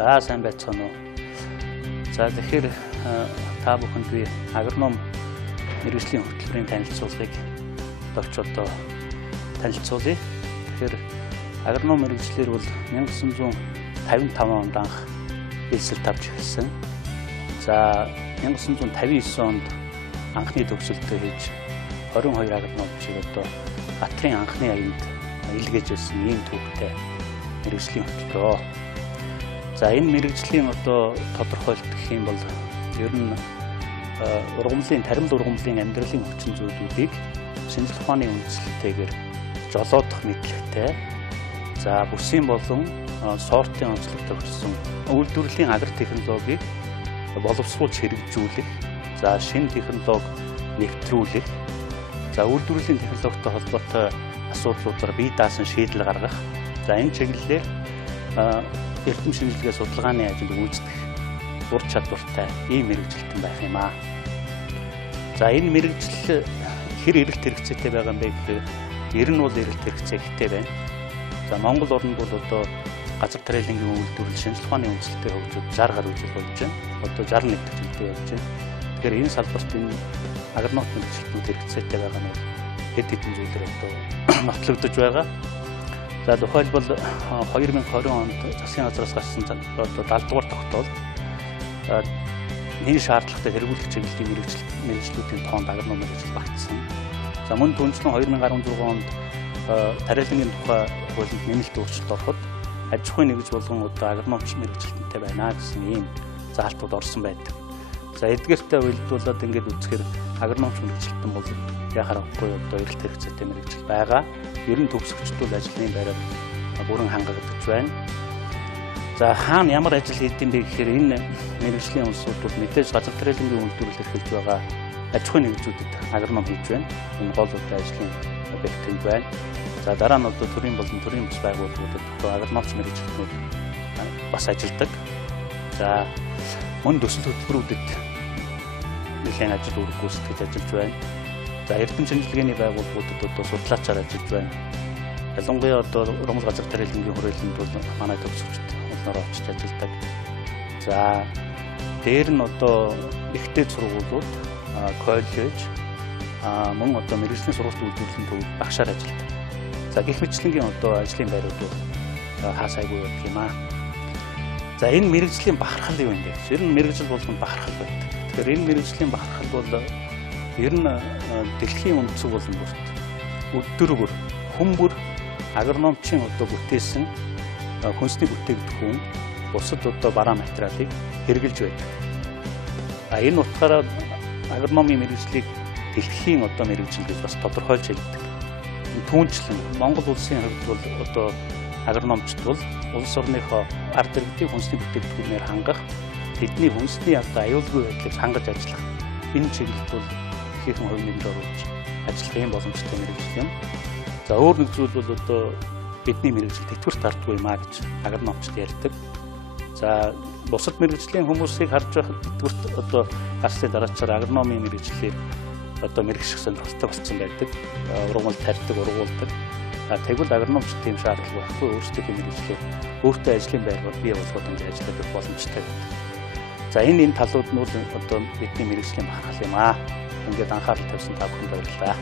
За сайн байцгаана уу. За тэгэхээр та бүхэнд би агроном мэргэжлийн хөтөлбөрийн танилцуулгыг товч одоо танилцуулъя. Тэгэхээр агроном мэргэжлэр бол 1955 онд анх хэлсэл тавьж эхэлсэн. За 1959 онд анхны төгсөлтөө хийж 22 агрономчийг одоо Батрын анхны аянд илгээж ирсэн ийм төвхтэй мэргэжлийн хөтөлбөрөө. За энэ мэргэжлийн одоо тодорхойлт гэх юм бол ер нь таримл ургамлын амьдралын хүчин зүйлүүдийг шинжлэх ухааны үндслэлтэйгээр жолоодох мэдлэгтэй. За бүсийн болон сортын онцлогтой хүрсэн үйлдвэрлэлийн агр технологиг боловсруулж хэрэгжүүлэх, за шинэ технологи нэвтрүүлэх, за үйлдвэрлэлийн технологитой холбоотой асуудлуудаар бие даасан шийдэл гаргах. За энэ чиглэлээр эрдэм шинжилгээ судалгааны ажил үүсгэх ур чадвартай ийм мэргэжилтэн байх юм аа. За энэ мэргэжил хэр эрэлт хэрэгцээтэй байгаа юм бэ гэхээр ер нь бол эрэлт хэрэгцээ ихтэй байна. За Монгол орнд бол одоо газар тариалангийн үйлдвэрлэл шинжлэх ухааны үндслэлтэй хөгжиж 60 гаруй жил болж байна. Одоо 61 дэх жилдээ явж байна. Тэгэхээр энэ салбарт энэ агроном мэргэжилтнүүд хэрэгцээтэй байгаа нь хэд хэдэн зүйлээр одоо нотлогдож байгаа. За тухайлбал 2020 онд засгийн газраас гарсан одоо 70 дугаар тогтоол нэг шаардлагатай хэрэгүүлэх чиглэлийн мэргэжлүүдийн тоонд агроном мэргэжил багтсан. За мөн түншлэн 2016 онд тариалангийн тухай хуулинд нэмэлт өөрчлөлт ороход аж ахуйн нэгж болгон одоо агрономч мэргэжилтэнтэй байна гэсэн ийм заалтууд орсон байдаг. За эдгээртээ уялдуулаад ингээд үзэхээр агрономч мэргэжилтэн бол яхахгүй одоо эрэлт хэрэгцээтэй мэргэжил байгаа. Ер нь төгсөгчдүүд ажлын байраар бүрэн хангагдаж байна. За хаана ямар ажил хийдэг юм бэ гэхээр энэ мэргэжлийн улсууд бол мэдээж газар тариалангийн үйлдвэрлэл эрхэлж байгаа аж ахуйн нэгжүүдэд агроном хийж байна. Энэ гол одоо ажлын объектэнд байна. За дараа нь одоо төрийн болон төрийн бус байгууллагуудад одоо агрономч мэргэжилтнүүд бас ажилладаг. За мөн төсөл хөтөлбөрүүдэд нэлээд ажил үүрэг гүйцэтгэж ажиллаж байна. За эрдэм шинжилгээний байгууллагуудад одоо судлаачаар ажиллаж байна. Ялангуяа одоо ургамал газар тариалангийн хүрээлэнд бол манай төгсөгчд олноор очиж ажилладаг. За дээр нь одоо ихтэй сургуулиуд, коллеж, мөн одоо мэргэжлийн сургалтын үйлдвэрлэлийн төвд багшаар ажилладаг. За гэх мэтлэнгийн одоо ажлын байрууд хаасайгүй байдаг юм аа. За энэ мэргэжлийн бахархал юу юм бэ? Ер нь мэргэжил болгонд бахархал байдаг. Тэгэхээр энэ мэргэжлийн бахархал бол ер нь дэлхийн үндэсэг болон бүрт өдөр бүр хүн бүр агрономчийн одоо бүтээсэн хүнсний бүтээгдэхүүн бусад одоо бараа материалыг хэрэгжилж байдаг. Энэ утгаараа агрономийн мэргэжлийг дэлхийн одоо мэргэжил гэж бас тодорхойлж хэлдэг. Түүнчлэн Монгол улсын хувьд бол одоо агрономчд бол улс орныхоо ард иргэдийн хүнсний бүтээгдэхүүнээр хангах, тэдний хүнсний одоо аюулгүй байдлыг хангаж ажиллах энэ чиглэлд бол ихэнх хувь нэмд оруулж ажиллах юм боломжтой мэргэжил юм. За өөр нэг зүйл бол одоо бидний мэргэжил тэтгэврт гардгүй юм а гэж агрономчд ярьдаг. За бусад мэргэжлийн хүмүүсийг харж байхад тэтгэврт одоо гарсны дараачаар агрономийн мэргэжлийг одоо мэргэжих сонирхолтой болсон байдаг. Ургамал тарьдаг, ургуулдаг. Тэгвэл агрономч тийм шаардлага байхгүй. Өөрсдөө мэргэжлээ өөртөө ажлын байраар бий болгоод ингэ ажилладаг боломжтой байдаг. За энэ талууд нь одоо бидний мэргэжлийн бахархал юм аа. Ингээд анхаарал тавьсан та бүхэнд баярлалаа.